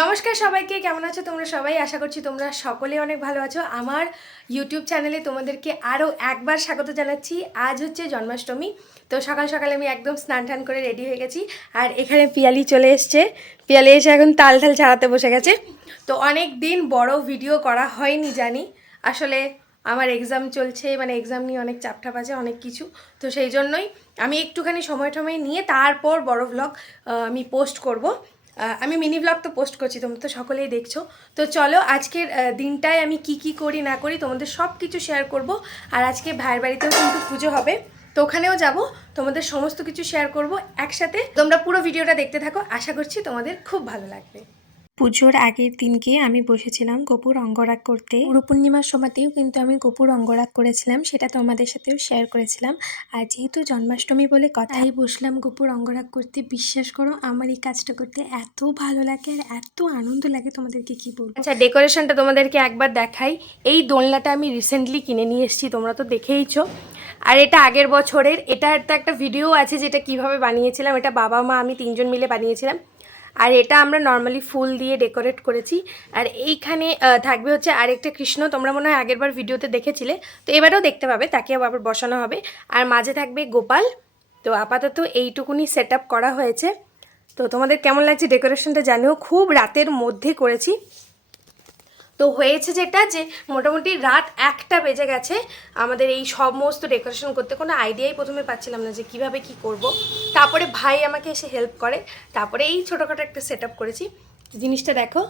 নমস্কার সবাইকে, কেমন আছো তোমরা সবাই? আশা করছি তোমরা সকলেই অনেক ভালো আছো। আমার ইউটিউব চ্যানেলে তোমাদেরকে আরও একবার স্বাগত জানাচ্ছি। আজ হচ্ছে জন্মাষ্টমী, তো সকাল সকালে আমি একদম স্নান টান করে রেডি হয়ে গেছি। আর এখানে পিয়ালি চলে এসছে, পিয়ালি এসে এখন তাল ছাড়াতে বসে গেছে। তো অনেক দিন বড় ভিডিও করা হয়নি জানি, আসলে আমার এক্সাম চলছে, মানে এক্সাম নিয়ে অনেক চাপটাপ আছে, অনেক কিছু। তো সেই জন্যই আমি একটুখানি সময় নিয়ে তারপর বড় ভ্লগ আমি পোস্ট করব। আমি মিনি ব্লগ তো পোস্ট করছি, তোমরা তো সকলেই দেখছো। তো চলো আজকের দিনটায় আমি কি করি না করি তোমাদের সব কিছু শেয়ার করব। আর আজকে ভাইয়ের বাড়িতেও কিন্তু পুজো হবে, তো ওখানেও যাব, তোমাদের সমস্ত কিছু শেয়ার করব একসাথে। তোমরা পুরো ভিডিওটা দেখতে থাকো, আশা করছি তোমাদের খুব ভালো লাগবে। পুজোর আগের দিনকে আমি বসেছিলাম গোপুর অঙ্গরাগ করতে। গুরু পূর্ণিমার সময়তেও কিন্তু আমি গোপুর অঙ্গরাগ করেছিলাম, সেটা তোমাদের সাথেও শেয়ার করেছিলাম। আর যেহেতু জন্মাষ্টমী বলে কথাই বসলাম গোপুর অঙ্গরাগ করতে। বিশ্বাস করো আমার এই কাজটা করতে এত ভালো লাগে আর এত আনন্দ লাগে, তোমাদেরকে কি বলবো। আচ্ছা, ডেকোরেশনটা তোমাদেরকে একবার দেখাই। এই দোলনাটা আমি রিসেন্টলি কিনে নিয়ে এসেছি, তোমরা তো দেখেইছো। আর এটা আগের বছরের, এটার তো একটা ভিডিও আছে যেটা কিভাবে বানিয়েছিলাম। এটা বাবা মা আমি তিনজন মিলে বানিয়েছিলাম। আর এটা আমরা নর্মালি ফুল দিয়ে ডেকোরেট করেছি। আর এইখানে থাকবে হচ্ছে আরেকটা কৃষ্ণ, তোমরা মনে হয় আগেরবার ভিডিওতে দেখেছিলে, তো এবারেও দেখতে পাবে, তাকে আবার বসানো হবে। আর মাঝে থাকবে গোপাল। তো আপাতত এইটুকুনি সেট আপ করা হয়েছে। তো তোমাদের কেমন লাগছে ডেকোরেশনটা জানিও, খুব রাতের মধ্যে করেছি। তো হয়েছে যেটা, যে মোটামুটি রাত 1টা বেজে গেছে আমাদের এই সমস্ত ডেকোরেশন করতে। কোনো আইডিয়াই প্রথমে পাচ্ছিলাম না যে কিভাবে কি করব। তারপরে ভাই আমাকে এসে হেল্প করে, তারপরে এই ছোটোখাটো একটা সেট আপ করেছি। জিনিসটা দেখো,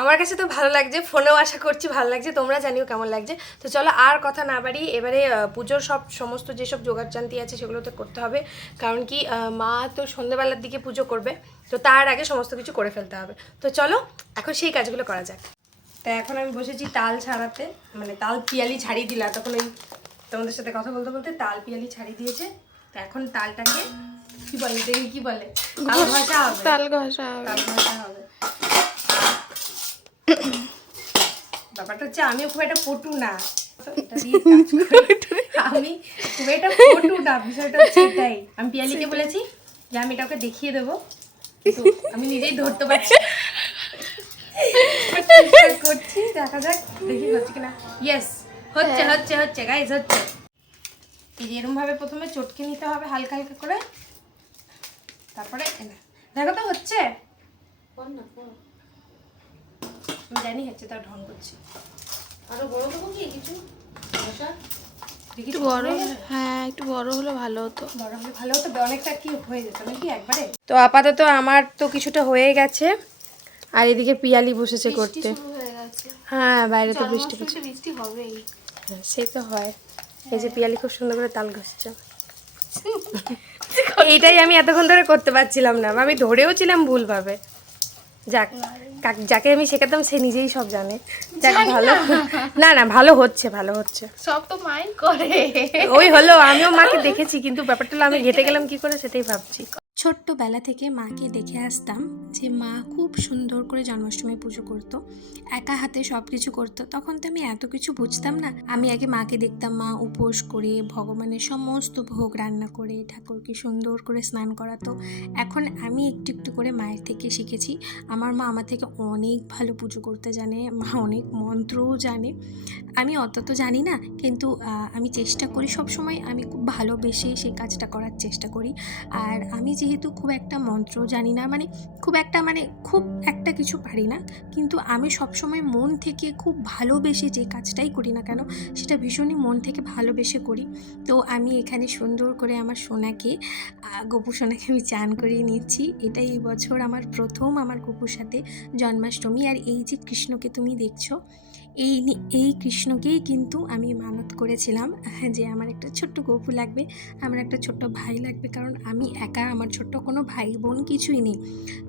আমার কাছে তো ভালো লাগছে, ফোনেও আশা করছি ভালো লাগছে, তোমরা জানিও কেমন লাগছে। তো চলো আর কথা না বাড়িয়ে এবারে পুজোর সমস্ত যেসব জোগাড়জান্তি আছে সেগুলোতে করতে হবে। কারণ কি মা তো সন্ধ্যেবেলার দিকে পুজো করবে, তো তার আগে সমস্ত কিছু করে ফেলতে হবে। তো চলো এখন সেই কাজগুলো করা যাক। তা এখন আমি বসেছি তাল ছাড়াতে, মানে তাল পিয়ালি ছাড়িয়ে দিলা, তখন ওই তোমাদের সাথে কথা বলতে বলতে তাল পিয়ালি ছাড়িয়ে দিয়েছে। তো এখন তালটাকে কি বলে দেখি, কি বলে, তাল ঘষা হবে। তাল ঘষা হবে। ব্যাপারটা হচ্ছে আমিও খুব একটা পটু না, আমি খুব একটা পটু না, বিষয়টা হচ্ছে এটাই। আমি পিয়ালিকে বলেছি যে আমি এটা ওকে দেখিয়ে দেবো, কিন্তু আমি নিজেই ধরতে পারছি, করছি, দেখা যাক দেখি হচ্ছে কিনা। ইয়েস, হচ্ছে হচ্ছে হচ্ছে গাইস, হচ্ছে। এই যে এরকম ভাবে প্রথমে চটকে নিতে হবে হালকা হালকা করে, তারপরে দেখো তো হচ্ছে, আমি জানি হচ্ছে, তার ঢং করছি। আরো বড় দেবো কি কিছু? একটু বড়, হ্যাঁ একটু বড় হলে ভালো হতো, বড় হলে ভালো হতো, অনেকটা কি হয়ে যেত নাকি একবারে। তো আপাতত আমার তো কিছুটা হয়ে গেছে, আর এদিকে পিয়ালি বসেছে করতে। হ্যাঁ বাইরে তো বৃষ্টি হবেই, সে তো হয়। এই যে পিয়ালি খুব সুন্দর করে তাল ঘষছে, এইটাই আমি এতক্ষণ ধরে করতে পারছিলাম না, আমি ধরেও ছিলাম ভুলভাবে। যাক, যাকে আমি শেখাতাম সে নিজেই সব জানে। যাক ভালো, না না ভালো হচ্ছে, ভালো হচ্ছে, সব তো মাই করে। ওই হলো, আমিও মাকে দেখেছি, কিন্তু ব্যাপারটা হলো আমি ঘেটে গেলাম কি করে সেটাই ভাবছি। ছোট্টবেলা থেকে মাকে দেখে আসতাম যে মা খুব সুন্দর করে জন্মাষ্টমী পুজো করতো, একা হাতে সব কিছু করতো। তখন তো আমি এত কিছু বুঝতাম না, আমি আগে মাকে দেখতাম মা উপোস করে ভগবানের সমস্ত ভোগ রান্না করে ঠাকুরকে সুন্দর করে স্নান করাতো। এখন আমি একটু একটু করে মায়ের থেকে শিখেছি। আমার মা আমার থেকে অনেক ভালো পুজো করতে জানে, মা অনেক মন্ত্রও জানে। আমি অত তো জানি না, কিন্তু আমি চেষ্টা করি সব সময়, আমি খুব ভালোবেসে সেই কাজটা করার চেষ্টা করি। আর আমি যেহেতু খুব একটা মন্ত্র জানি না, খুব একটা কিছু পারি না, কিন্তু আমি সবসময় মন থেকে খুব ভালোবেসে যে কাজটাই করি না কেন সেটা ভীষণই মন থেকে ভালোবেসে করি। তো আমি এখানে সুন্দর করে আমার সোনাকে, গপু সোনাকে আমি চান করিয়ে নিচ্ছি। এটাই এই বছর আমার প্রথম আমার গপুর সাথে জন্মাষ্টমী। আর এই যে কৃষ্ণকে তুমি দেখছো, এই কৃষ্ণকেই কিন্তু আমি মানত করেছিলাম যে আমার একটা ছোট্ট গপু লাগবে, আমার একটা ছোট্ট ভাই লাগবে, কারণ আমি একা, আমার ছোট্ট কোনো ভাই বোন কিছুই নেই।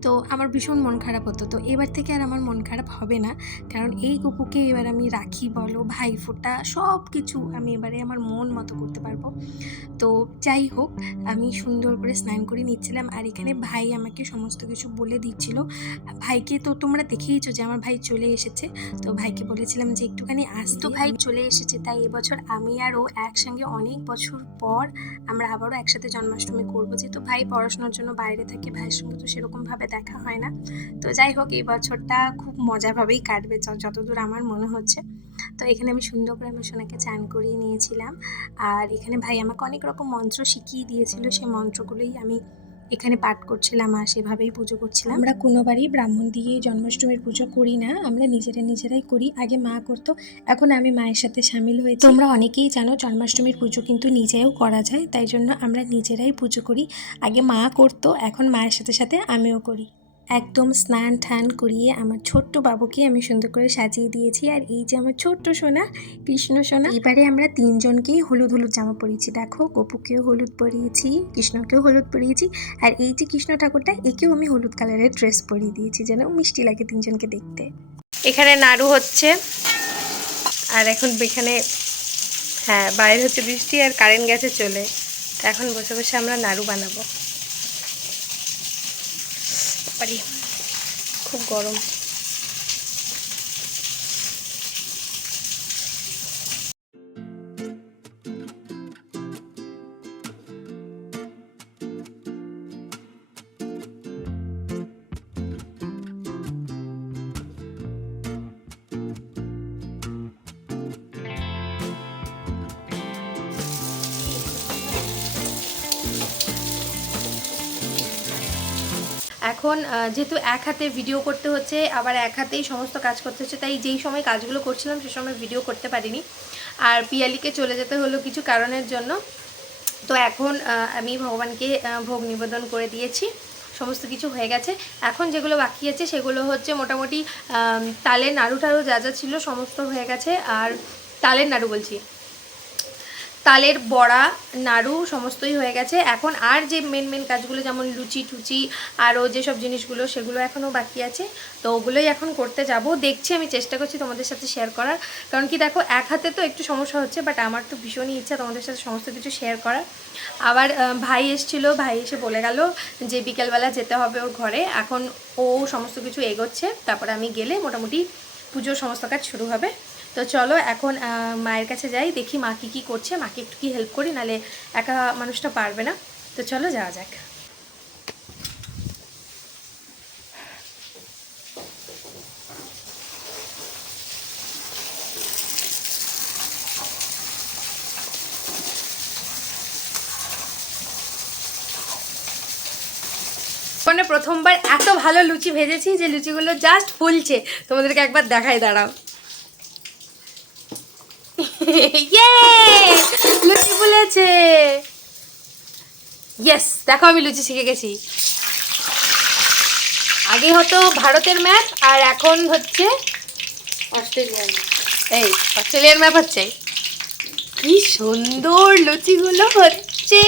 তো আমার ভীষণ মন খারাপ হতো। তো এবার থেকে আর আমার মন খারাপ হবে না, কারণ এই গপুকে এবার আমি রাখি বলো, ভাই ফোঁটা, সব কিছু আমি এবারে আমার মন মতো করতে পারবো। তো যাই হোক, আমি সুন্দর করে স্নান করে নিচ্ছিলাম, আর এখানে ভাই আমাকে সমস্ত কিছু বলে দিচ্ছিল। ভাইকে তো তোমরা দেখেইছো যে আমার ভাই চলে এসেছে, তো ভাইকে বলেছিলাম বলেছিলাম যে একটুখানি আসতো, ভাই চলে এসেছে। তাই এবছর আমি আর ও একসঙ্গে অনেক বছর পর আমরা আবারও একসাথে জন্মাষ্টমী করবো। যেহেতু ভাই পড়াশোনার জন্য বাইরে থাকে, ভাইয়ের সঙ্গে তো সেরকমভাবে দেখা হয় না। তো যাই হোক, এই বছরটা খুব মজাভাবেই কাটবে যতদূর আমার মনে হচ্ছে। তো এখানে আমি সুন্দর করে আমার সোনাকে চান করিয়ে নিয়েছিলাম। আর এখানে ভাই আমাকে অনেক রকম মন্ত্র শিখিয়ে দিয়েছিল, সেই মন্ত্রগুলোই আমি এখানে পাঠ করছিলাম আর সেভাবেই পুজো করছিলাম। আমরা কোনোবারই ব্রাহ্মণ দিয়ে জন্মাষ্টমীর পুজো করি না, আমরা নিজেরাই করি। আগে মা করতো, এখন আমি মায়ের সাথে সামিল হয়েছি। তোমরা অনেকেই জানো জন্মাষ্টমীর পুজো কিন্তু নিজেও করা যায়, তাই জন্য আমরা নিজেরাই পুজো করি। আগে মা করতো, এখন মায়ের সাথে সাথে আমিও করি। একদম স্নান টান করিয়ে আমার ছোট্ট বাবুকে আমি সুন্দর করে সাজিয়ে দিয়েছি। আর এই যে আমার ছোট্ট সোনা, কৃষ্ণ সোনা। এবারে আমরা তিনজনকেই হলুদ হলুদ জামা পরিয়েছি। দেখো, গপুকেও হলুদ পরিয়েছি, কৃষ্ণকেও হলুদ পরিয়েছি, আর এই যে কৃষ্ণ ঠাকুরটা, একেও আমি হলুদ কালারের ড্রেস পরিয়ে দিয়েছি, যেন মিষ্টি লাগে তিনজনকে দেখতে। এখানে নাড়ু হচ্ছে, আর এখন এখানে বাইরে হচ্ছে বৃষ্টি আর কারেন্ট গেছে চলে। এখন বসে বসে আমরা নাড়ু বানাবো। খুব গরম। এখন যেহেতু এক হাতে ভিডিও করতে হচ্ছে, আবার এক হাতেই সমস্ত কাজ করতে হচ্ছে, তাই যেই সময় কাজগুলো করছিলাম সে সময় ভিডিও করতে পারিনি। আর পিয়ালিকে চলে যেতে হলো কিছু কারণের জন্য। তো এখন আমি ভগবানকে ভোগ নিবেদন করে দিয়েছি, সমস্ত কিছু হয়ে গেছে। এখন যেগুলো বাকি আছে সেগুলো হচ্ছে মোটামুটি তালের নাড়ু টাড়ু যা যা ছিল সমস্ত হয়ে গেছে। আর তালের নাড়ু বলছি, তালের বড়া, নাড়ু সমস্তই হয়ে গেছে। এখন আর যে মেন কাজগুলো, যেমন লুচি টুচি আরও যেসব জিনিসগুলো, সেগুলো এখনও বাকি আছে। তো ওগুলোই এখন করতে যাব। দেখছি, আমি চেষ্টা করছি তোমাদের সাথে শেয়ার করার, কারণ কি দেখো, এক হাতে তো একটু সমস্যা হচ্ছে, বাট আমার তো ভীষণই ইচ্ছা তোমাদের সাথে সমস্ত কিছু শেয়ার করার। আবার ভাই এসেছিল, ভাই এসে বলে গেল যে বিকেলবেলা যেতে হবে ওর ঘরে। এখন ও সমস্ত কিছু এগোচ্ছে, তারপরে আমি গেলে মোটামুটি পুজোর সমস্ত কাজ শুরু হবে। তো চলো এখন মায়ের কাছে যাই, দেখি মা কী করছে, মাকে একটু কি হেল্প করি, নাহলে একা মানুষটা পারবে না। তো চলো যাওয়া যাক। মানে প্রথমবার এত ভালো লুচি ভেজেছি যে লুচিগুলো জাস্ট ফুলছে। তোমাদেরকে একবার দেখাই, দাঁড়াও। লুচি ফুলেছে। ইয়েস, দেখো আমি লুচি শিখে গেছি। আগে হতো ভারতের ম্যাপ, আর এখন হচ্ছে অস্ট্রেলিয়ার ম্যাপ। এই অস্ট্রেলিয়ার ম্যাপ হচ্ছে। কি সুন্দর লুচিগুলো হচ্ছে।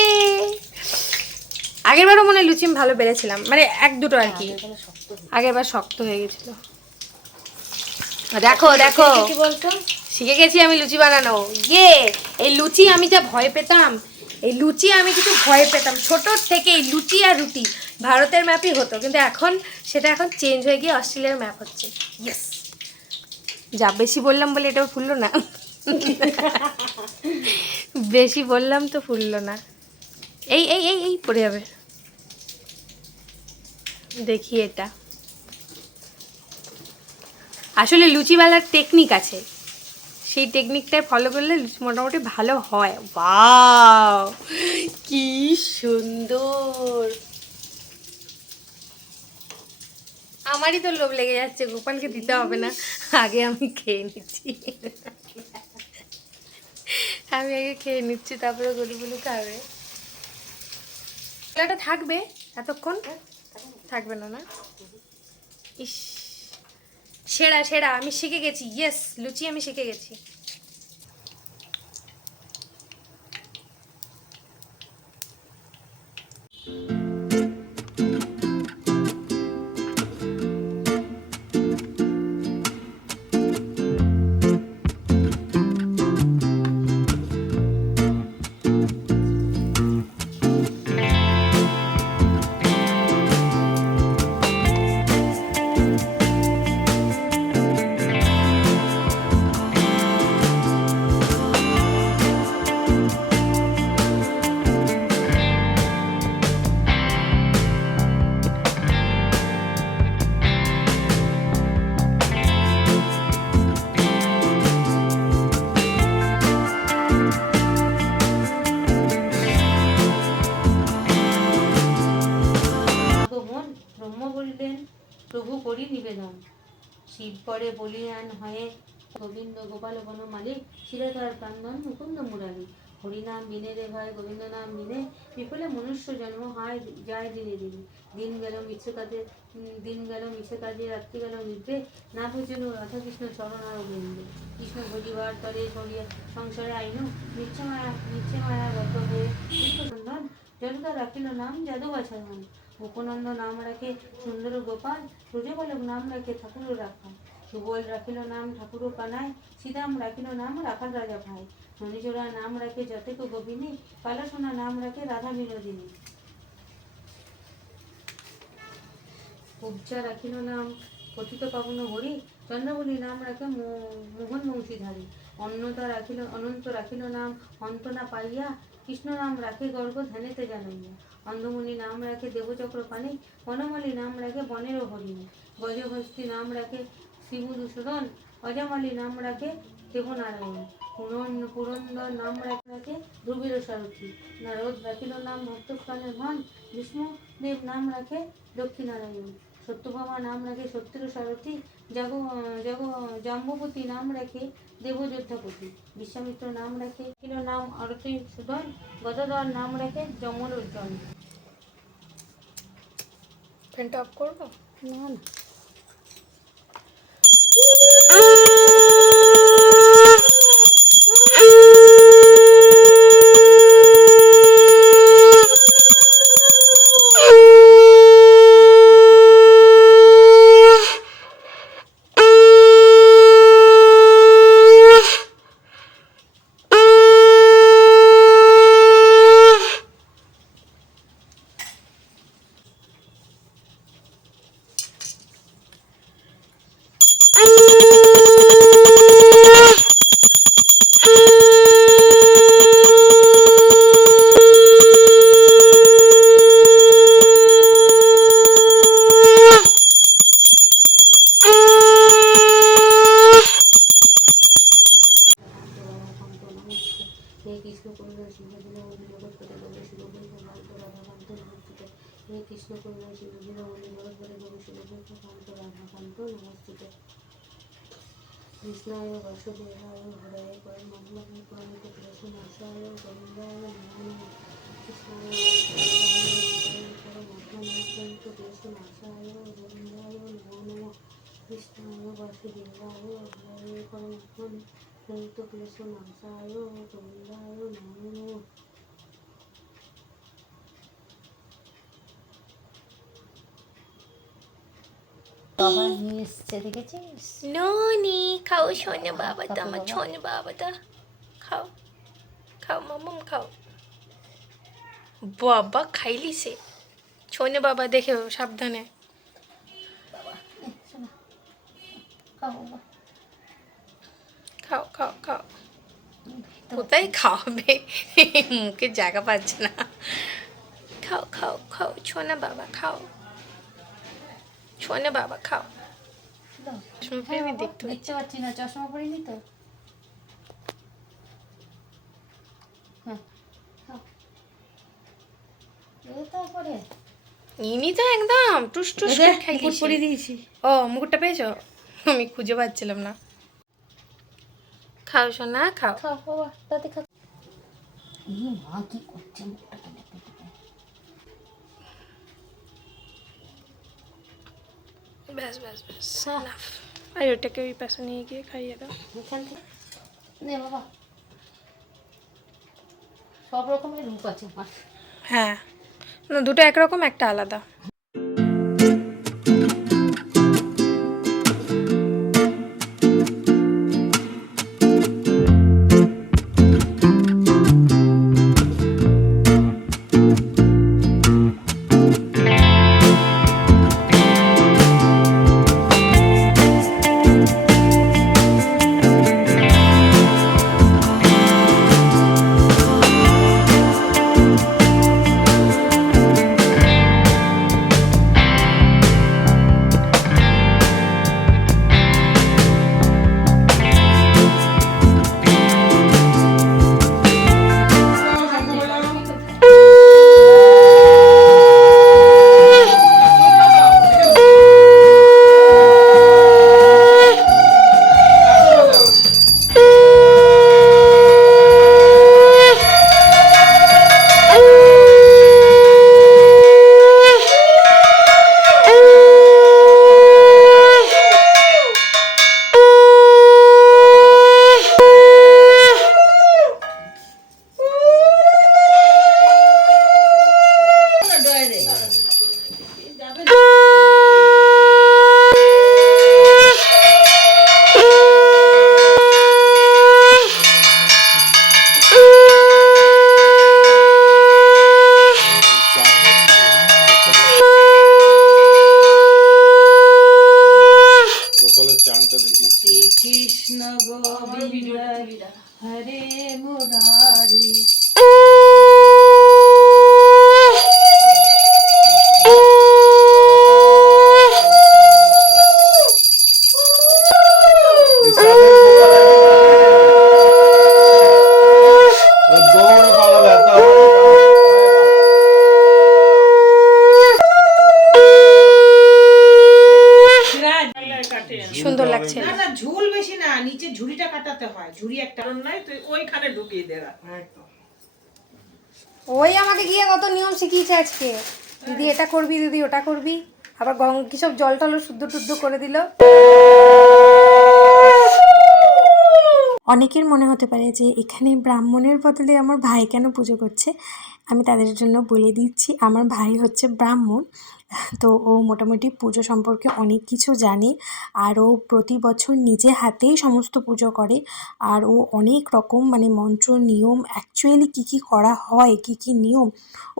আগের বারও মনে হয় লুচি ভালো বেড়েছিলাম, মানে এক দুটো আর কি। আগের বার শক্ত হয়ে গেছিল। দেখো দেখো, কি বলতো, শিখে গেছি আমি লুচি বানানো। এই লুচি আমি যা ভয় পেতাম, এই লুচি আমি কিছু ভয় পেতাম ছোটোর থেকে। এই লুচি আর রুটি ভারতের ম্যাপই হতো, কিন্তু এখন সেটা চেঞ্জ হয়ে গিয়ে অস্ট্রেলিয়ার ম্যাপ হচ্ছে। ইয়েস, যা বেশি বললাম বলে এটাও ফুললো না। বেশি বললাম তো ফুললো না। এই এই এই এই পড়ে যাবে। দেখি, এটা আসলে লুচিওয়ালার টেকনিক আছে, সেই টেকনিকটাই ফলো করলে লুচি মোটামুটি ভালো হয়। বাহ, কি সুন্দর। আমারই তো লোভ লেগে যাচ্ছে, গোপালকে দিতে হবে না, আগে আমি খেয়ে নিচ্ছি। আমি আগে খেয়ে নিচ্ছি, তারপরে গরুগুলো খাবে। এটা থাকবে এতক্ষণ, থাকবে না? না, ইস, সেরা সেরা, আমি শিখে গেছি। ইয়েস, লুচি আমি শিখে গেছি। প্রভু করি নিবেদন। শিব পরে বলিয়ান হয়ে গোবিন্দ গোপাল বনমালী, শিরোধার প্রাঙ্গণ মুকুন্দ মুরারি। হরিনাম বিনে রে ভাই গোবিন্দ নাম বিনে, বিপুলে মনুষ্য জন্ম হয় যায় দিনে দিনে। দিন গেল মিছে কাজে রাত্রি গেল নিদ্রে, না বুঝিল রাধা কৃষ্ণ চরণ আর বৃন্দে। কৃষ্ণ ভজিবার তরে ছড়িয়ে সংসারে আইনু, নিচ্ছে মায়া বদ্ধ হয়ে সন্ধান। যদুদা রাখিল নাম যাদু বাছার মান। গোপনন্দ নাম রাখে সুন্দর গোপাল, সূর্যবালক নাম রাখে ঠাকুর রাখাল। সুবল রাখিল নাম ঠাকুর কানায়, শ্রীরাম রাখিল নাম রাখাল রাজা ভাই। মণিজোড়া নাম রাখে যতেক গোপিনী, কালাসোনা নাম রাখে রাধা বিনোদিনী। উপজা রাখিল নাম পতিত পাবন হরি, চন্দ্রবলী নাম রাখে মোহন বংশীধারী। অনন্ত রাখিল নাম অন্ত না পাইয়া, কৃষ্ণ নাম রাখে গর্গ ধ্যানেতে জানাইয়া। অন্ধমুনি নাম রাখে দেবচক্র পানি, বনমালী নাম রাখে বনের হরিণী। গজহস্তি নাম রাখে শিবদূষণ, অজামালী নাম রাখে দেবনারায়ণ। পুরন্দর নাম রাখে ধ্রুবীর সারথী। নারদ রাখিল নাম ভক্তপ্রাণের ধন, বিষ্ণুদেব নাম রাখে দক্ষিণারায়ণ। সত্যভামা নাম রাখে সত্যের সারথী, জাম্বুপতি নাম রাখে দেবযোদ্ধাপতি। বিশ্বামিত্র নাম রাখে নাম আরতি সুধন, গদাধর নাম রাখে যমল উজ্জ্বল। ফ্যানটা অফ করবো? না না। হে কৃষ্ণ করুণা সিন্ধু দীনবন্ধু জগৎপতে গৌরী শিববৈষ্ণব কান্ত রাধাকান্ত নমস্তুতে। হে কৃষ্ণ করুণা সিন্ধু দীনবন্ধু জগৎপতে গৌরী শিববৈষ্ণব কান্ত রাধাকান্ত নমস্তুতে। কৃষ্ণায় বাসুদেবায় হরায় পরমাত্মনে প্রণীত কৃষ্ণাশায় গোবিন্দায় নমো নমঃ। কৃষ্ণায় বাসুদেবায় পরমাত্মনে প্রণীত কৃষ্ণাশায় গোবিন্দায় নমো নমঃ। কৃষ্ণায় বাসুদেবায় হরায় পরমাত্মনে প্রণীত কৃষ্ণাশায় গোবিন্দায় নমো নমঃ। বাবা নিয়ে এসছে দেখেছিস? ননি খাও সোনা বাবাটা, আমার সোনা বাবাটা খাও খাও মাম্মাম খাও। বাবা খাইলি সে সোনা বাবা, দেখে সাবধানে। বাবা শোনা খাও বাবা, খাও খাও খাও। কোথায় খাওয়াবে, মুখে জায়গা পাচ্ছে না। খাও খাও খাও সোনা বাবা খাও, সোনা বাবা খাও। আমি দেখতে পাচ্ছি না, চশমা পরিনি তো। তারপরে ইনি তো একদম টুস টুস করে খাই পরে দিয়েছি। ও মুকুটটা পেয়েছো? আমি খুঁজে পাচ্ছিলাম না। খাও সোনা খাও। খাও বাবা, তাতে খাও। মা কি করছে মুখটাকে দেখতে দেখতে। ব্যাস ব্যাস ব্যাস enough। আর ওটাকে ওই পাশে নিয়ে গিয়ে খাইয়ে দাও। এখান থেকে নে বাবা, সব রকমের রূপ আছে আমার। হ্যাঁ, না দুটো একরকম, একটা আলাদা। গোপালের চানটা দেখি। শ্রীকৃষ্ণ গোবিন্দ হরে মুরারি। দৌড়ে পালাবে এত সুন্দর লাগছে। না না ঝুল বেশি না, নিচে ঝুড়িটা কাটাতে হয়, ঝুড়ি একটা নাই তুই ওইখানে ঢুকিয়ে দেবা। ওই আমাকে গিয়ে কত নিয়ম শিখিয়েছে আজকে, দিদি এটা করবি, দিদি ওটা করবি, আবার কি সব জল টল শুদ্ধ টুদ্ধ করে দিল। অনেকের মনে হতে পারে যে এখানে ব্রাহ্মণের বদলে আমার ভাই কেন পুজো করছে। আমি তাদের জন্য বলে দিচ্ছি, আমার ভাই হচ্ছে ব্রাহ্মণ, তো ও মোটামুটি পুজো সম্পর্কে অনেক কিছু জানে। আর ও প্রতি বছর নিজে হাতেই সমস্ত পুজো করে। আর ও অনেক রকম মানে মন্ত্র নিয়ম অ্যাকচুয়ালি কী কী করা হয়, কী কী নিয়ম,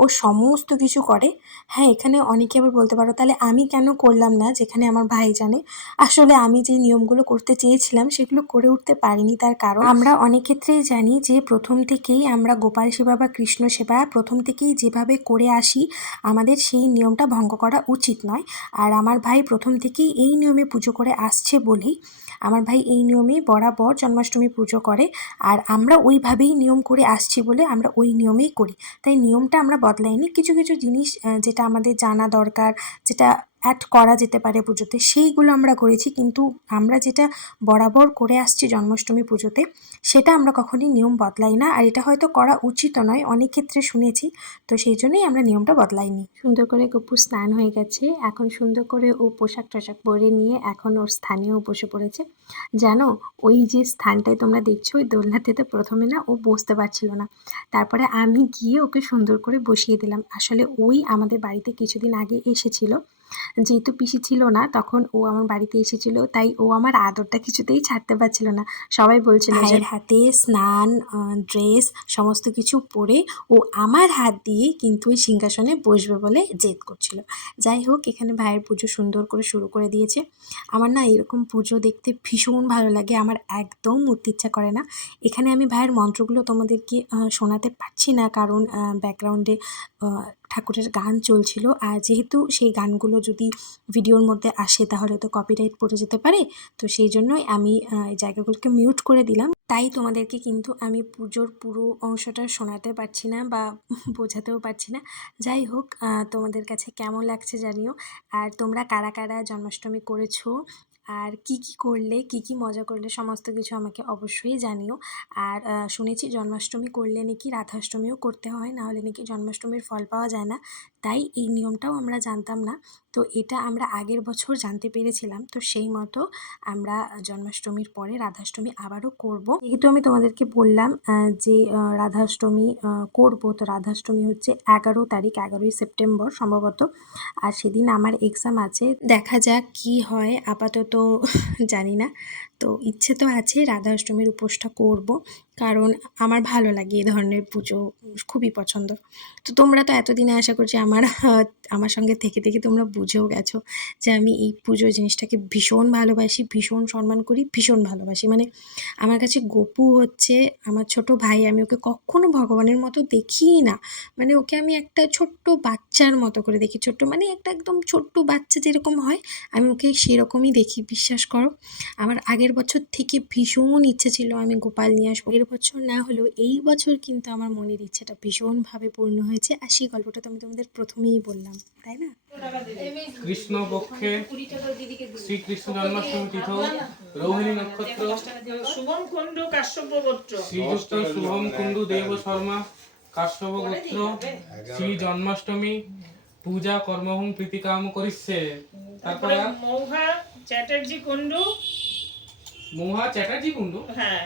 ও সমস্ত কিছু করে। হ্যাঁ, এখানে অনেকে আবার বলতে পারো তাহলে আমি কেন করলাম না, যেখানে আমার ভাই জানে। আসলে আমি যে নিয়মগুলো করতে চেয়েছিলাম সেগুলো করে উঠতে পারিনি। তার কারণ আমরা অনেক ক্ষেত্রেই জানি যে প্রথম থেকেই আমরা গোপাল সেবা বা কৃষ্ণ সেবা প্রথম থেকেই যেভাবে করে আসি, আমাদের সেই নিয়মটা ভঙ্গ করা উচিত নয়। আর আমার ভাই প্রথম থেকেই এই নিয়মে পুজো করে আসছে বলেই আমার ভাই এই নিয়মেই বরাবর জন্মাষ্টমী পুজো করে। আর আমরা ওইভাবেই নিয়ম করে আসছি বলে আমরা ওই নিয়মেই করি। তাই নিয়মটা আমরা বদলাইনি। কিছু কিছু জিনিস যেটা আমাদের জানা দরকার, যেটা অ্যাড করা যেতে পারে পুজোতে, সেইগুলো আমরা করেছি। কিন্তু আমরা যেটা বরাবর করে আসছি জন্মাষ্টমী পুজোতে, সেটা আমরা কখনই নিয়ম বদলাই না। আর এটা হয়তো করা উচিতও নয়, অনেক ক্ষেত্রে শুনেছি, তো সেই জন্যই আমরা নিয়মটা বদলাইনি। সুন্দর করে গপু স্নান হয়ে গেছে, এখন সুন্দর করে ও পোশাক টোশাক পরে নিয়ে এখন ওর স্থানেও বসে পড়েছে। জানো, ওই যে স্থানটায় তোমরা দেখছো, ওই দোলনাতে প্রথমে না ও বসতে পারছিল না, তারপরে আমি গিয়ে ওকে সুন্দর করে বসিয়ে দিলাম। আসলে ওই আমাদের বাড়িতে কিছুদিন আগে এসেছিল, যেহেতু পিসি ছিল না তখন ও আমার বাড়িতে এসেছিল, তাই ও আমার আদরটা কিছুতেই ছাড়তে পারছিল না। সবাই বলছিল যে ভাইয়ের হাতে স্নান ড্রেস সমস্ত কিছু পরে ও আমার হাত দিয়ে কিন্তু ওই সিংহাসনে বসবে বলে জেদ করছিল। যাই হোক, এখানে ভাইয়ের পুজো সুন্দর করে শুরু করে দিয়েছে। আমার না এরকম পুজো দেখতে ভীষণ ভালো লাগে, আমার একদম উঠতে ইচ্ছা করে না। এখানে আমি ভাইয়ের মন্ত্রগুলো তোমাদেরকে শোনাতে পারছি না, কারণ ব্যাকগ্রাউন্ডে ঠাকুরের গান চলছিল। আর যেহেতু সেই গানগুলো যদি ভিডিওর মধ্যে আসে তাহলে তো কপিরাইট পড়ে যেতে পারে, তো সেই জন্যই আমি এই জায়গাগুলোকে মিউট করে দিলাম। তাই তোমাদেরকে কিন্তু আমি পুজোর পুরো অংশটা শোনাতে পারছি না বা বোঝাতেও পারছি না। যাই হোক, তোমাদের কাছে কেমন লাগছে জানিও। আর তোমরা কারা কারা জন্মাষ্টমী করেছো আর কি কি করলে, কি কি মজা করলে, সমস্ত কিছু আমাকে অবশ্যই জানিও। আর শুনেছি জন্মাষ্টমী করলে নাকি রাধাষ্টমীও করতে হয়, না হলে নাকি জন্মাষ্টমীর ফল পাওয়া যায় না। তাই এই নিয়মটাও আমরা জানতাম না, তো এটা আমরা আগের বছর জানতে পেরেছিলাম। তো সেই মতো আমরা জন্মাষ্টমীর পরে রাধাষ্টমী আবারও করব। যেহেতু আমি তোমাদেরকে বললাম যে রাধাষ্টমী করব, তো রাধাষ্টমী হচ্ছে 11 তারিখ, 11ই সেপ্টেম্বর সম্ভবত। আর সেদিন আমার এক্সাম আছে, দেখা যাক কি হয়, আপাতত জানি না। তো ইচ্ছে তো আছে রাধাষ্টমীর উপোসটা করব, কারণ আমার ভালো লাগে এই ধরনের পুজো, খুবই পছন্দ। তো তোমরা তো এতদিনে আশা করছি আমার সঙ্গে থেকে থেকে তোমরা বুঝেও গেছো যে আমি এই পুজো জিনিসটাকে ভীষণ ভালোবাসি, ভীষণ সম্মান করি, ভীষণ ভালোবাসি। মানে আমার কাছে গপু হচ্ছে আমার ছোট ভাই, আমি ওকে কখনো ভগবানের মতো দেখিই না। মানে ওকে আমি একটা ছোট্ট বাচ্চার মতো করে দেখি, ছোট্ট মানে একটা একদম ছোট্ট বাচ্চা যেরকম হয় আমি ওকে সেরকমই দেখি, বিশ্বাস করো। আমার আগের বছর থেকে ভীষণ ইচ্ছে ছিল আমি গোপাল নিয়ে আসবো, এর বছর না হলেও এই বছর কিন্তু আমার মনের ইচ্ছেটা ভীষণভাবে পূর্ণ হয়েছে। আর সেই গল্পটা তো আমি তোমাদের প্রথমেই বললাম, তাই না? কৃষ্ণ পক্ষে শ্রীকৃষ্ণ জন্মাষ্টমী তিথৌ রোহিণী নক্ষত্র শুভম কুণ্ডু কাশ্যপ গোত্র শ্রীযুক্ত শুভম কুণ্ডু দেব শর্মা কাশ্যপ গোত্র শ্রী জন্মাষ্টমী পূজা কর্মহুম প্রীতিকাম করিচ্ছে। তারপরে মৌহা চ্যাটার্জি কুণ্ডু, মহা চ্যাটার্জি কুণ্ডু, হ্যাঁ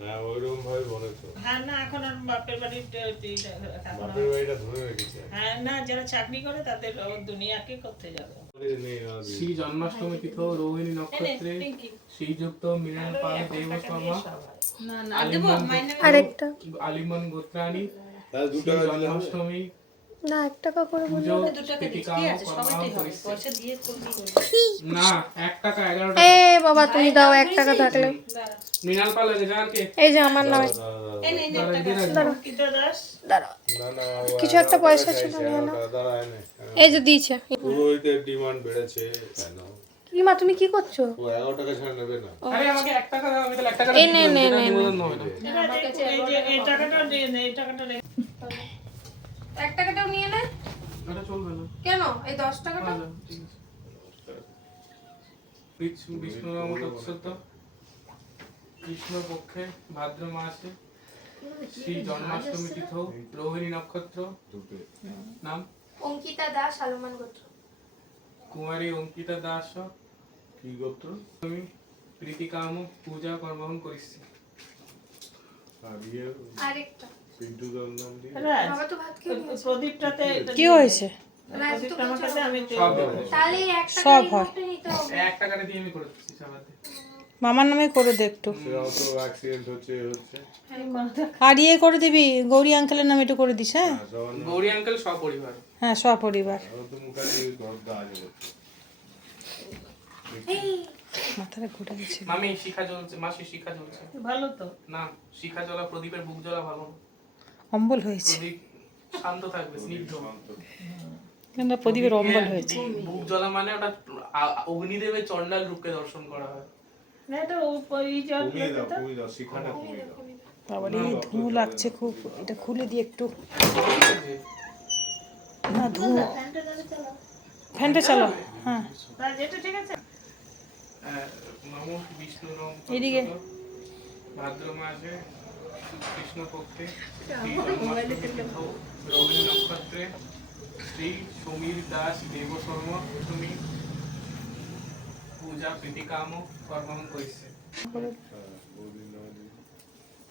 হ্যাঁ ওইরকম ভাবে বলেছো। হ্যাঁ না এখন আর বাপের বাড়ির বাপের বাড়িটা ধরে রেখেছে। হ্যাঁ না যারা চাকরি করে তাদের দুনিয়াকে করতে যাবে। শ্রী জন্মাষ্টমী তিথৌ রোহিণী নক্ষত্রে শ্রীযুক্ত মৃণাল পাল দেব শর্মা না না দেবো মাইনে আরেকটা আলিমন গোত্রাণী তাহলে 2 শ্রী টাকা দিলে হবে? জন্মাষ্টমী না 1 টাকা করে পুজো 2 টাকা দিচ্ছি প্রীতিকাম কি আছে সবাইতেই হবে করিচ্ছে। পয়সা দিয়ে করবি না 1 টাকা 11 এ টাকা বাবা তুমি দাও 1 টাকা থাকলে মৃণাল পাল আছে যার কে এই যে আমার নামে এনে এনে দাঁড়া, এদিকে রাখ। দাঁড়াও গীতা দাস দাঁড়াও না না কিছু একটা পয়সা ছিল নিয়ে নাও। দাঁড়ায় না। এই যে দিয়েছে পুরোহিতের ডিমান্ড বেড়েছে কেন? কি মা তুমি কি করছো ও 11 টাকা ছাড়া নেবে না। আরে আমাকে 1 টাকা দাও আমি তাহলে 1 টাকা এই নে, নে, নে, নিবেদন হবে না এই যে এই টাকাটা দিয়ে নে, এই টাকাটা রেখে 1 টাকাটাও নিয়ে নে এটা চলবে না কেন এই 10 টাকাটা আচ্ছা, ঠিক আছে। বিষ্ণু নাম তৎসত্য কৃষ্ণ পক্ষে ভাদ্র মাসে শ্রী জন্মাষ্টমী তিথৌ রোহিণী নক্ষত্র নাম অঙ্কিতা দাস আলমান গোত্র কুমারী অঙ্কিতা দাস কি গোত্র? তুমি প্রীতিকাম পূজা কর্মহং করিছি আর ইয়ে আরেকটা সিদ্ধুদার নাম দিয়ে রাজ বাবা তো ভাত খেয়ে নিয়েছে। প্রদীপটাতে কি হয়েছে? প্রদীপটা আমার কাছে আমি সব দেবো। তাহলে এই 1 টাকা সব হয়। নিতে হবে 1 টাকাটা দিয়ে আমি করে দিচ্ছি সাবাতে মামার নামে করে দে একটু। অত অ্যাক্সিডেন্ট হচ্ছে হচ্ছে আর ইয়ে করে দিবি, গৌরী আঙ্কেলের নামে একটু করে দিস। হ্যাঁ গৌরী আঙ্কেল সপরিবার হ্যাঁ সপরিবার। তো মুখার্জি ঘর দাঁড় মাথাটা ঘুরে গেছে। মামি শিখা জ্বলছে মাসি শিখা জ্বলছে ভালো তো না শিখা জ্বলা প্রদীপের বুক জ্বলা ভালো না অম্বল হয়েছে, প্রদীপ শান্ত থাকবে স্নিগ্ধ কিন্তু প্রদীপের অম্বল হয়েছে। বুক জ্বলা মানে ওটা অগ্নিদেবের চণ্ডাল রূপকে দর্শন করা হয় না এটা ওই যে কমিয়ে দাও শিখাটা কমিয়ে দাও। বাবার এই ধুঁ লাগছে খুব, এটা খুলে দিয়ে একটু। না ধুঁ, ফ্যানটা চালাও। হ্যাঁ রাজ এটা ঠিক আছে নমো বিষ্ণু নম এদিকে। ভাদ্র মাসে কৃষ্ণ পক্ষে শ্রী জন্মাষ্টমী তিথৌ রোহিণী নক্ষত্রে শ্রী সমীর দাস দেব শর্মা তুমি পূজা প্রীতিকাম কর্মহং করিছে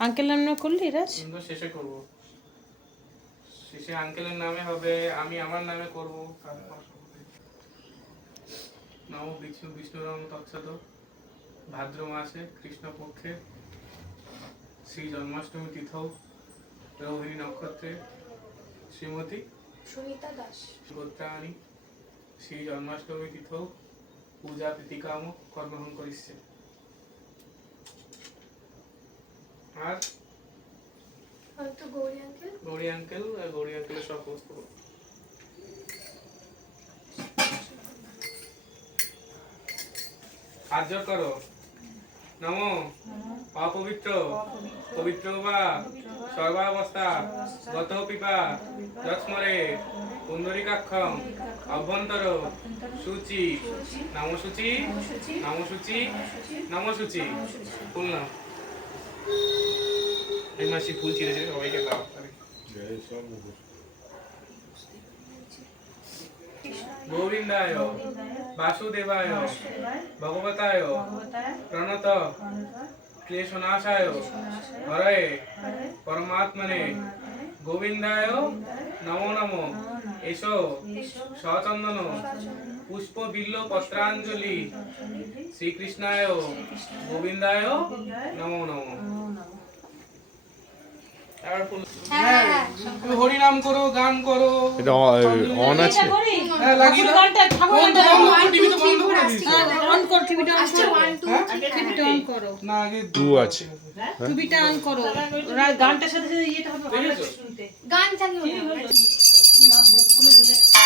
আঙ্কেল নামে করলি রাজ? কিন্তু শেষে করব শেষে আঙ্কেলের নামে হবে আমি আমার নামে করব নমো বিষ্ণু বিষ্ণুরাম তৎসত ভাদ্র মাসে কৃষ্ণ পক্ষে শ্রী জন্মাষ্টমী তিথৌ রোহিণী নক্ষত্রে শ্রীমতী সুনিতা দাস গোত্রাণী শ্রী জন্মাষ্টমী তিথৌ পূজা প্রীতিকাম কর্মহং করিছে আর তো গৌরী আঙ্কেল গৌরী আঙ্কেলের সব বস্তু হাত জোড় করো নমো অপবিত্র পবিত্র বা সর্বাবস্থা গত পিপা যৎস্মরে পুণ্ডরিকাক্ষম অভ্যন্তর সূচি নামসূচি নামসূচি নামসূচি ফুল নাম এই মাসি ফুল ছিঁড়েছে সবাইকে দাও এই সব মুখোশ। গোবিন্দায় বাসুদেবায় ভগবতায় প্রণত ক্লেশনাশায় হরে পরমাত্মনে গোবিন্দায় নমো নমো এসো সচন্দন পুষ্প বিল্ল পত্রাঞ্জলি শ্রীকৃষ্ণায় গোবিন্দায় নমো নমো তুমি হরিনাম করো গান করো এটা অন আছে? হ্যাঁ, লাগিয়ে দাও। বন্ধ করো, টিভি তো বন্ধ করে দিয়েছি। অন কর টিভিটা অন করো টিভিটা অন করো না আগে 2 আছে। টিভিটা অন করো গানটার সাথে সাথে ইয়েটা হবে ভালো লাগবে শুনতে গান চালিও না মা বুকগুলো জ্বলে যাচ্ছে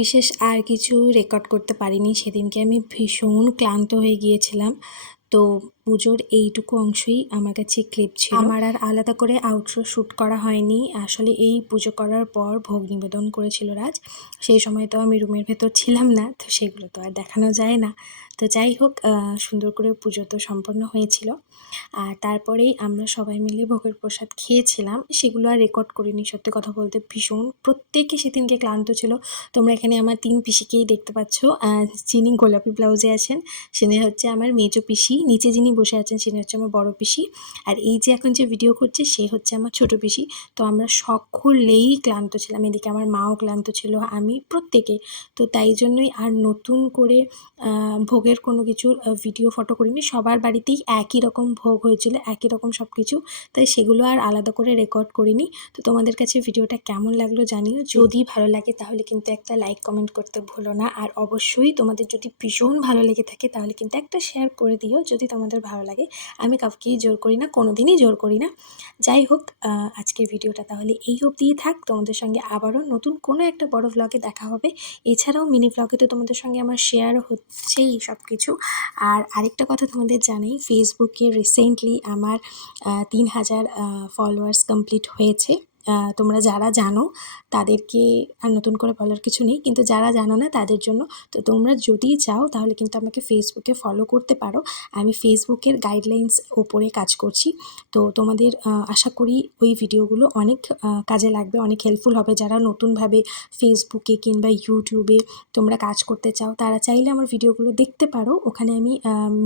বিশেষ আর কিছু রেকর্ড করতে পারিনি। সেদিনকে আমি ভীষণ ক্লান্ত হয়ে গিয়েছিলাম। তো পুজোর এইটুকু অংশই আমার কাছে ক্লিপ ছিল। আমার আর আলাদা করে আউটরো শ্যুট করা হয়নি। আসলে এই পুজো করার পর ভোগ নিবেদন করেছিল রাজ। সেই সময় তো আমি রুমের ভেতর ছিলাম না, তো সেগুলো তো আর দেখানো যায় না। তো যাই হোক, সুন্দর করে পুজো তো সম্পন্ন হয়েছিল। আর তারপরেই আমরা সবাই মিলে ভোগের প্রসাদ খেয়েছিলাম। সেগুলো আর রেকর্ড করিনি, সত্যি কথা বলতে ভীষণ প্রত্যেকে সেদিনকে ক্লান্ত ছিল। তোমরা এখানে আমার 3 পিসিকেই দেখতে পাচ্ছ। যিনি গোলাপি ব্লাউজে আছেন তিনি হচ্ছে আমার মেজো পিসি, নিচে যিনি বসে আছেন তিনি হচ্ছে আমার বড় পিসি, আর এই যে এখন যে ভিডিও করছে সে হচ্ছে আমার ছোট পিসি। তো আমরা সকলেই ক্লান্ত ছিলাম, এদিকে আমার মাও ক্লান্ত ছিল, আমি প্রত্যেকে। তো তাই জন্যই আর নতুন করে ভোগের কোনো কিছুর ভিডিও ফটো করিনি। সবার বাড়িতেই একই রকম ভোগ হয়েছিল, একই রকম সব কিছু, তাই সেগুলো আর আলাদা করে রেকর্ড করিনি। তো তোমাদের কাছে ভিডিওটা কেমন লাগলো জানিও। যদি ভালো লাগে তাহলে কিন্তু একটা লাইক কমেন্ট করতে ভুলো না, আর অবশ্যই তোমাদের যদি ভীষণ ভালো লেগে থাকে তাহলে কিন্তু একটা শেয়ার করে দিও যদি তোমাদের ভালো লাগে। আমি কাউকেই জোর করি না, কোনো দিনই জোর করি না। যাই হোক, আজকের ভিডিওটা তাহলে এই অবধিই থাক। তোমাদের সঙ্গে আবারও নতুন কোনো একটা বড় ভ্লগে দেখা হবে। এছাড়াও মিনি ভ্লগে তো তোমাদের সঙ্গে আমার শেয়ার হচ্ছেই সব কিছু। আর আরেকটা কথা তোমাদের জানাই, ফেসবুকে রিসেন্টলি আমার 3000 ফলোয়ার্স কমপ্লিট হয়েছে। তোমরা যারা জানো তাদেরকে আর নতুন করে বলার কিছু নেই, কিন্তু যারা জানো না তাদের জন্য। তো তোমরা যদি চাও তাহলে কিন্তু আমাকে ফেসবুকে ফলো করতে পারো। আমি ফেসবুকের গাইডলাইন্স ওপরে কাজ করছি। তো তোমাদের আশা করি ওই ভিডিওগুলো অনেক কাজে লাগবে, অনেক হেল্পফুল হবে। যারা নতুনভাবে ফেসবুকে কিংবা ইউটিউবে তোমরা কাজ করতে চাও তারা চাইলে আমার ভিডিওগুলো দেখতে পারো। ওখানে আমি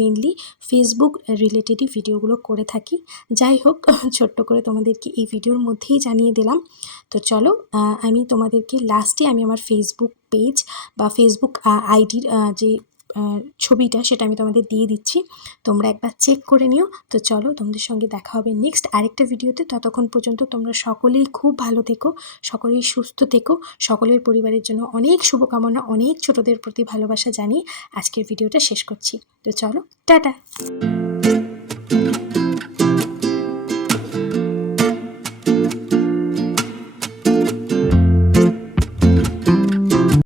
মেনলি ফেসবুক রিলেটেডই ভিডিওগুলো করে থাকি। যাই হোক, ছোট্ট করে তোমাদেরকে এই ভিডিওর মধ্যেই জানিয়ে দিলাম। তো চলো, আমি তোমাদেরকে লাস্টে আমি আমার ফেসবুক পেজ বা ফেসবুক আইডির যে ছবিটা সেটা আমি তোমাদের দিয়ে দিচ্ছি, তোমরা একবার চেক করে নিও। তো চলো, তোমাদের সঙ্গে দেখা হবে নেক্সট আরেকটা ভিডিওতে। ততক্ষণ পর্যন্ত তোমরা সকলেই খুব ভালো থেকো, সকলেই সুস্থ থেকো, সকলের পরিবারের জন্য অনেক শুভকামনা, অনেক ছোটদের প্রতি ভালোবাসা জানিয়ে আজকের ভিডিওটা শেষ করছি। তো চলো, টাটা।